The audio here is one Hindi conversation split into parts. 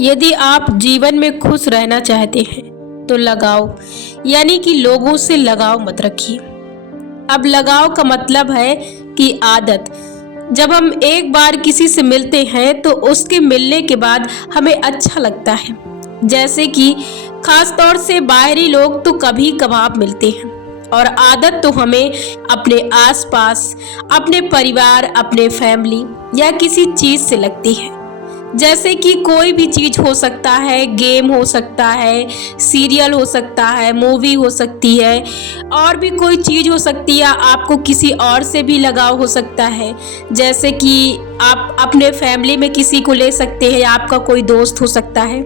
यदि आप जीवन में खुश रहना चाहते हैं तो लगाव यानी कि लोगों से लगाव मत रखिए। अब लगाव का मतलब है कि आदत। जब हम एक बार किसी से मिलते हैं तो उसके मिलने के बाद हमें अच्छा लगता है। जैसे कि खास तौर से बाहरी लोग तो कभी कभार मिलते हैं और आदत तो हमें अपने आसपास, अपने परिवार, अपने फैमिली या किसी चीज से लगती है। जैसे कि कोई भी चीज हो सकता है, गेम हो सकता है, सीरियल हो सकता है, मूवी हो सकती है, और भी कोई चीज हो सकती है। आपको किसी और से भी लगाव हो सकता है, जैसे कि आप अपने फैमिली में किसी को ले सकते हैं या आपका कोई दोस्त हो सकता है।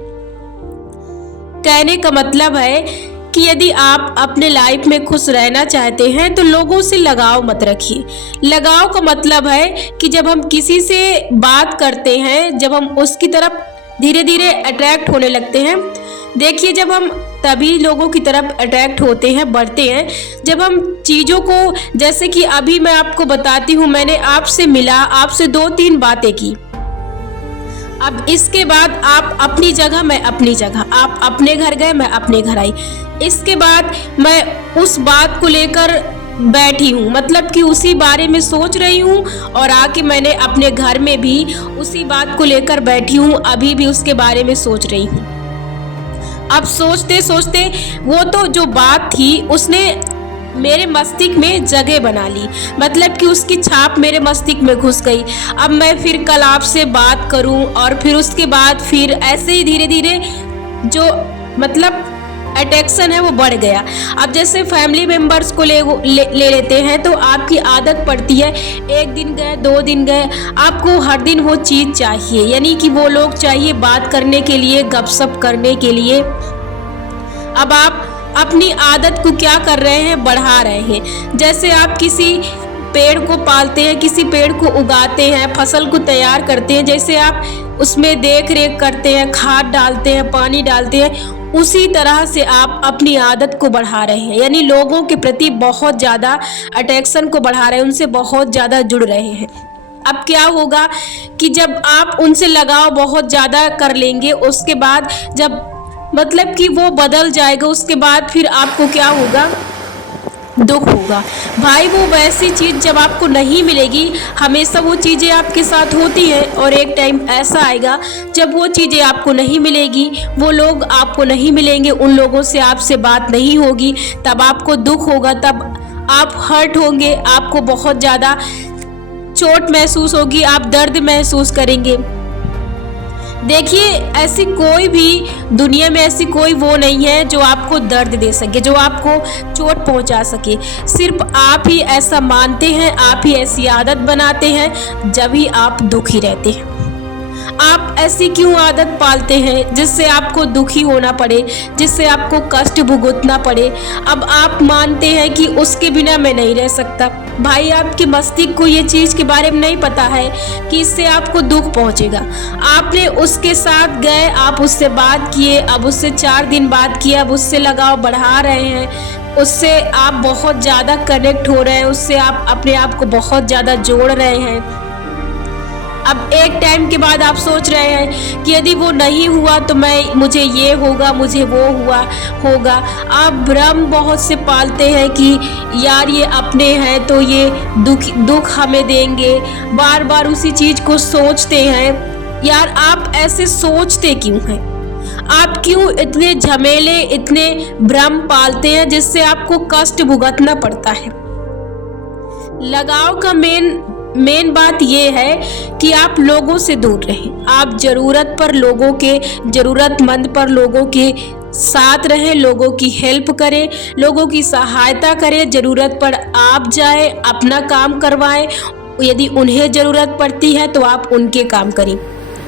कहने का मतलब है कि यदि आप अपने लाइफ में खुश रहना चाहते हैं तो लोगों से लगाव मत रखिए। लगाव का मतलब है कि जब हम किसी से बात करते हैं, जब हम उसकी तरफ धीरे धीरे अट्रैक्ट होने लगते हैं। देखिए, जब हम तभी लोगों की तरफ अट्रैक्ट होते हैं, बढ़ते हैं, जब हम चीज़ों को, जैसे कि अभी मैं आपको बताती हूँ, मैंने आपसे मिला, आपसे 2-3 बातें की। अब इसके बाद आप अपनी जगह, मैं अपनी जगह, आप अपने घर गए, मैं अपने घर आई। इसके बाद मैं उस बात को लेकर बैठी हूँ, मतलब कि उसी बारे में सोच रही हूँ, और आके मैंने अपने घर में भी उसी बात को लेकर बैठी हूँ, अभी भी उसके बारे में सोच रही हूँ। अब सोचते सोचते वो तो जो बात थी उसने मेरे मस्तिष्क में जगह बना ली, मतलब कि उसकी छाप मेरे मस्तिष्क में घुस गई। अब मैं फिर कल आपसे बात करूं और फिर उसके बाद फिर ऐसे ही धीरे धीरे जो मतलब अट्रैक्शन है वो बढ़ गया। अब जैसे फैमिली मेंबर्स को ले लेते हैं तो आपकी आदत पड़ती है, 1 दिन गए, 2 दिन गए, आपको हर दिन वो चीज़ चाहिए, यानी कि वो लोग चाहिए बात करने के लिए, गपशप करने के लिए। अब आप अपनी आदत को क्या कर रहे हैं, बढ़ा रहे हैं। जैसे आप किसी पेड़ को पालते हैं, किसी पेड़ को उगाते हैं, फसल को तैयार करते हैं, जैसे आप उसमें देख रेख करते हैं, खाद डालते हैं, पानी डालते हैं, उसी तरह से आप अपनी आदत को बढ़ा रहे हैं, यानी लोगों के प्रति बहुत ज़्यादा अट्रैक्शन को बढ़ा रहे हैं, उनसे बहुत ज़्यादा जुड़ रहे हैं। अब क्या होगा कि जब आप उनसे लगाव बहुत ज़्यादा कर लेंगे, उसके बाद जब मतलब कि वो बदल जाएगा, उसके बाद फिर आपको क्या होगा, दुख होगा। भाई, वो वैसी चीज़ जब आपको नहीं मिलेगी, हमेशा वो चीज़ें आपके साथ होती हैं, और एक टाइम ऐसा आएगा जब वो चीज़ें आपको नहीं मिलेगी, वो लोग आपको नहीं मिलेंगे, उन लोगों से आपसे बात नहीं होगी, तब आपको दुख होगा, तब आप हर्ट होंगे, आपको बहुत ज़्यादा चोट महसूस होगी, आप दर्द महसूस करेंगे। देखिए, ऐसी कोई भी दुनिया में ऐसी कोई वो नहीं है जो आपको दर्द दे सके, जो आपको चोट पहुंचा सके। सिर्फ आप ही ऐसा मानते हैं, आप ही ऐसी आदत बनाते हैं, जब ही आप दुखी रहते हैं। आप ऐसी क्यों आदत पालते हैं जिससे आपको दुखी होना पड़े, जिससे आपको कष्ट भुगतना पड़े? अब आप मानते हैं कि उसके बिना मैं नहीं रह सकता। भाई, आपके मस्तिष्क को ये चीज़ के बारे में नहीं पता है कि इससे आपको दुख पहुंचेगा। आपने उसके साथ गए, आप उससे बात किए, अब उससे 4 दिन बात किए, अब उससे लगाव बढ़ा रहे हैं, उससे आप बहुत ज़्यादा कनेक्ट हो रहे हैं, उससे आप अपने आप को बहुत ज़्यादा जोड़ रहे हैं। अब एक टाइम के बाद आप सोच रहे हैं कि यदि वो नहीं हुआ तो मुझे ये होगा, मुझे वो होगा। आप भ्रम बहुत से पालते हैं कि यार ये अपने हैं तो ये दुख हमें देंगे, बार बार उसी चीज़ को सोचते हैं। यार, आप ऐसे सोचते क्यों हैं? आप क्यों इतने झमेले, इतने भ्रम पालते हैं जिससे आपको कष्ट भुगतना पड़ता है? लगाव का मेन बात यह है कि आप लोगों से दूर रहें। आप ज़रूरतमंद पर लोगों के साथ रहें, लोगों की हेल्प करें, लोगों की सहायता करें, ज़रूरत पर आप जाएं, अपना काम करवाएं। यदि उन्हें ज़रूरत पड़ती है तो आप उनके काम करें।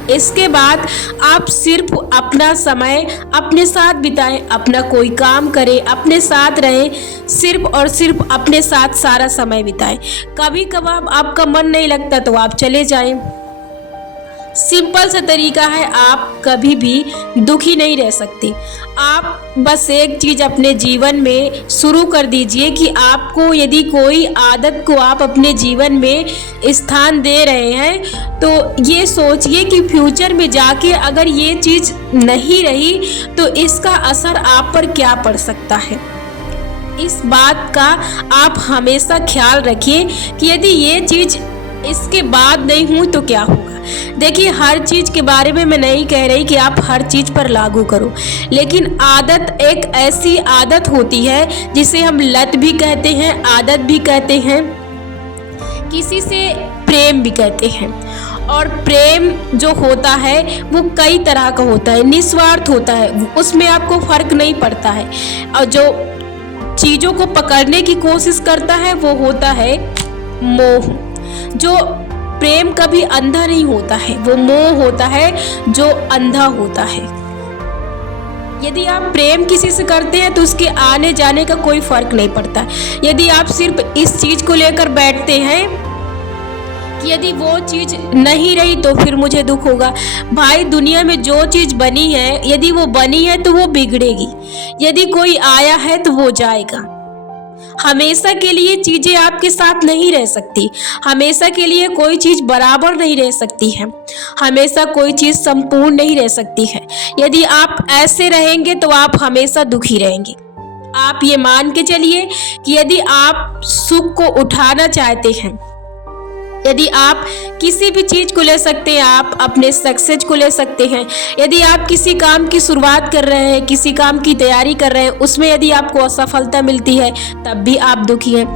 इसके बाद आप सिर्फ अपना समय अपने साथ बिताएं, अपना कोई काम करें, अपने साथ रहें, सिर्फ और सिर्फ अपने साथ सारा समय बिताएं। कभी कभार आपका मन नहीं लगता तो आप चले जाएं। सिंपल सा तरीका है, आप कभी भी दुखी नहीं रह सकते। आप बस एक चीज़ अपने जीवन में शुरू कर दीजिए कि आपको यदि कोई आदत को आप अपने जीवन में स्थान दे रहे हैं तो ये सोचिए कि फ्यूचर में जाके अगर ये चीज़ नहीं रही तो इसका असर आप पर क्या पड़ सकता है। इस बात का आप हमेशा ख्याल रखिए कि यदि ये चीज़ इसके बाद नहीं हुई तो क्या होगा। देखिए, हर चीज़ के बारे में मैं नहीं कह रही कि आप हर चीज़ पर लागू करो, लेकिन आदत एक ऐसी आदत होती है जिसे हम लत भी कहते हैं, आदत भी कहते हैं, किसी से प्रेम भी कहते हैं। और प्रेम जो होता है वो कई तरह का होता है, निस्वार्थ होता है, उसमें आपको फर्क नहीं पड़ता है। और जो चीज़ों को पकड़ने की कोशिश करता है वो होता है मोह। जो प्रेम कभी अंधा नहीं होता है, वो मोह होता है जो अंधा होता है। यदि आप प्रेम किसी से करते हैं तो उसके आने जाने का कोई फर्क नहीं पड़ता। यदि आप सिर्फ इस चीज़ को लेकर बैठते हैं कि यदि वो चीज़ नहीं रही तो फिर मुझे दुख होगा, भाई दुनिया में जो चीज़ बनी है यदि वो बनी है तो वो बिगड़ेगी, यदि कोई आया है तो वो जाएगा। हमेशा के लिए चीज़ें आपके साथ नहीं रह सकती, हमेशा के लिए कोई चीज़ बराबर नहीं रह सकती है, हमेशा कोई चीज़ संपूर्ण नहीं रह सकती है। यदि आप ऐसे रहेंगे तो आप हमेशा दुखी रहेंगे। आप ये मान के चलिए कि यदि आप सुख को उठाना चाहते हैं, यदि आप किसी भी चीज़ को ले सकते हैं, आप अपने सक्सेस को ले सकते हैं। यदि आप किसी काम की शुरुआत कर रहे हैं, किसी काम की तैयारी कर रहे हैं, उसमें यदि आपको असफलता मिलती है तब भी आप दुखी हैं।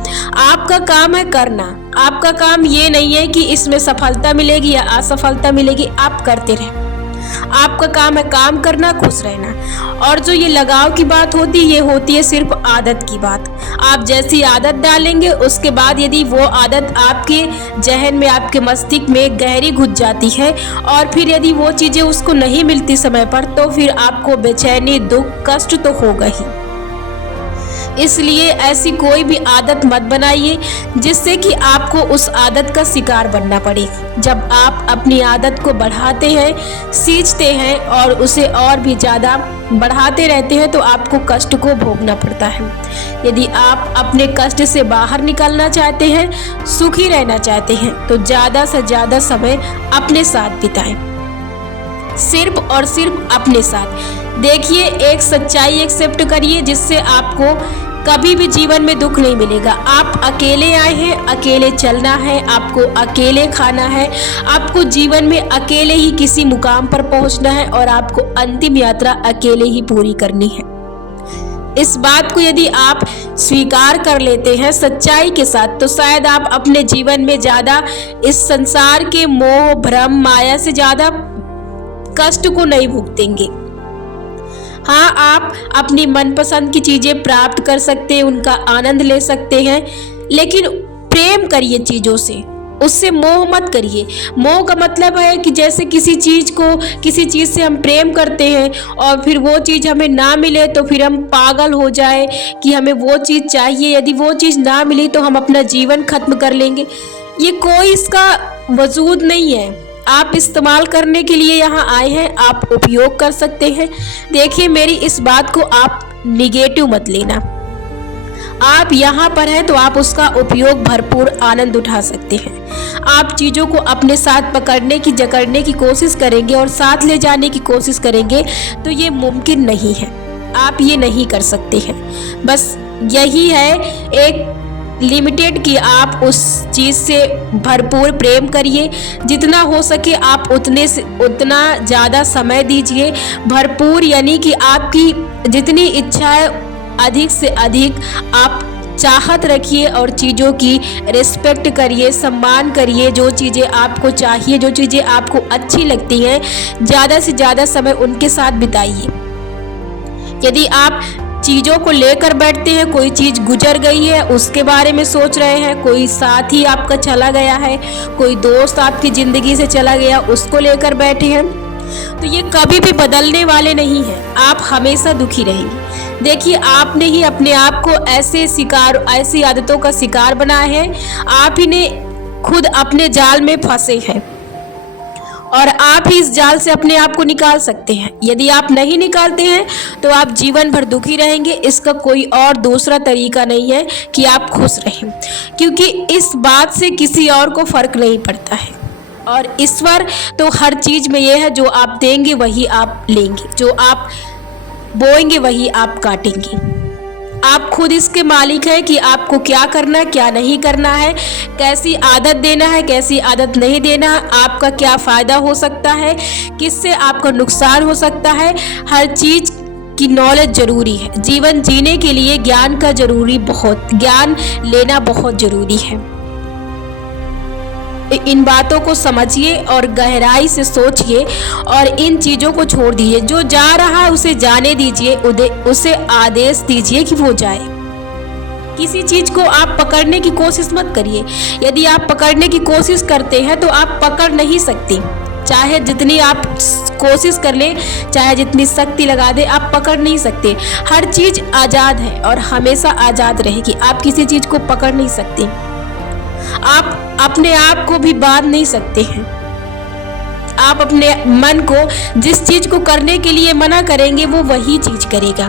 आपका काम है करना, आपका काम ये नहीं है कि इसमें सफलता मिलेगी या असफलता मिलेगी, आप करते रहें। आपका काम है काम करना, खुश रहना। और जो ये लगाव की बात होती है, ये होती है सिर्फ आदत की बात। आप जैसी आदत डालेंगे उसके बाद यदि वो आदत आपके जहन में, आपके मस्तिष्क में गहरी घुस जाती है और फिर यदि वो चीज़ें उसको नहीं मिलती समय पर तो फिर आपको बेचैनी, दुख, कष्ट तो होगा ही। इसलिए ऐसी कोई भी आदत मत बनाइए जिससे कि आपको उस आदत का शिकार बनना पड़े। जब आप अपनी आदत को बढ़ाते हैं, सींचते हैं और उसे और भी ज़्यादा बढ़ाते रहते हैं तो आपको कष्ट को भोगना पड़ता है। यदि आप अपने कष्ट से बाहर निकलना चाहते हैं, सुखी रहना चाहते हैं तो ज़्यादा से ज़्यादा समय अपने साथ बिताएं, सिर्फ और सिर्फ अपने साथ। देखिए, एक सच्चाई एक्सेप्ट करिए जिससे आपको कभी भी जीवन में दुख नहीं मिलेगा। आप अकेले आए हैं, अकेले चलना है, आपको अकेले खाना है, आपको जीवन में अकेले ही किसी मुकाम पर पहुंचना है और आपको अंतिम यात्रा अकेले ही पूरी करनी है। इस बात को यदि आप स्वीकार कर लेते हैं सच्चाई के साथ तो शायद आप अपने जीवन में ज़्यादा इस संसार के मोह, भ्रम, माया से ज़्यादा कष्ट को नहीं भुगतेंगे। हाँ, आप अपनी मनपसंद की चीज़ें प्राप्त कर सकते हैं, उनका आनंद ले सकते हैं, लेकिन प्रेम करिए चीज़ों से, उससे मोह मत करिए। मोह का मतलब है कि जैसे किसी चीज़ से हम प्रेम करते हैं और फिर वो चीज़ हमें ना मिले तो फिर हम पागल हो जाए कि हमें वो चीज़ चाहिए, यदि वो चीज़ ना मिली तो हम अपना जीवन खत्म कर लेंगे। ये कोई इसका वजूद नहीं है। आप इस्तेमाल करने के लिए यहाँ आए हैं, आप उपयोग कर सकते हैं। देखिए, मेरी इस बात को आप निगेटिव मत लेना। आप यहाँ पर हैं तो आप उसका उपयोग भरपूर आनंद उठा सकते हैं। आप चीज़ों को अपने साथ पकड़ने की, जकड़ने की कोशिश करेंगे और साथ ले जाने की कोशिश करेंगे तो ये मुमकिन नहीं है, आप ये नहीं कर सकते हैं। बस यही है एक लिमिटेड कि आप उस चीज़ से भरपूर प्रेम करिए, जितना हो सके आप उतना ज़्यादा समय दीजिए भरपूर, यानी कि आपकी जितनी इच्छा है अधिक से अधिक आप चाहत रखिए और चीज़ों की रिस्पेक्ट करिए, सम्मान करिए। जो चीज़ें आपको चाहिए, जो चीज़ें आपको अच्छी लगती हैं, ज़्यादा से ज़्यादा समय उनके साथ बिताइए। यदि आप चीज़ों को लेकर बैठते हैं, कोई चीज़ गुजर गई है उसके बारे में सोच रहे हैं, कोई साथी आपका चला गया है, कोई दोस्त आपकी ज़िंदगी से चला गया उसको लेकर बैठे हैं, तो ये कभी भी बदलने वाले नहीं हैं। आप हमेशा दुखी रहेंगे। देखिए, आपने ही अपने आप को ऐसी आदतों का शिकार बनाया है, आप ही ने खुद अपने जाल में फंसे हैं। और आप ही इस जाल से अपने आप को निकाल सकते हैं। यदि आप नहीं निकालते हैं तो आप जीवन भर दुखी रहेंगे। इसका कोई और दूसरा तरीका नहीं है कि आप खुश रहें, क्योंकि इस बात से किसी और को फर्क नहीं पड़ता है। और ईश्वर तो हर चीज में ये है, जो आप देंगे वही आप लेंगे, जो आप बोएंगे वही आप काटेंगे। आप खुद इसके मालिक हैं कि आपको क्या करना है, क्या नहीं करना है, कैसी आदत देना है, कैसी आदत नहीं देना है, आपका क्या फ़ायदा हो सकता है, किससे आपका नुकसान हो सकता है। हर चीज़ की नॉलेज ज़रूरी है। जीवन जीने के लिए ज्ञान लेना बहुत ज़रूरी है। इन बातों को समझिए और गहराई से सोचिए और इन चीज़ों को छोड़ दीजिए। जो जा रहा है उसे जाने दीजिए, उसे आदेश दीजिए कि वो जाए। किसी चीज़ को आप पकड़ने की कोशिश मत करिए। यदि आप पकड़ने की कोशिश करते हैं तो आप पकड़ नहीं सकते। चाहे जितनी आप कोशिश कर लें, चाहे जितनी शक्ति लगा दें, आप पकड़ नहीं सकते। हर चीज़ आज़ाद है और हमेशा आज़ाद रहेगी। आप किसी चीज़ को पकड़ नहीं सकते। आप अपने आप को भी बांध नहीं सकते हैं। आप अपने मन को जिस चीज को करने के लिए मना करेंगे वो वही चीज करेगा,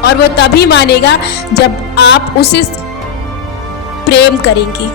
और वो तभी मानेगा जब आप उसे प्रेम करेंगे।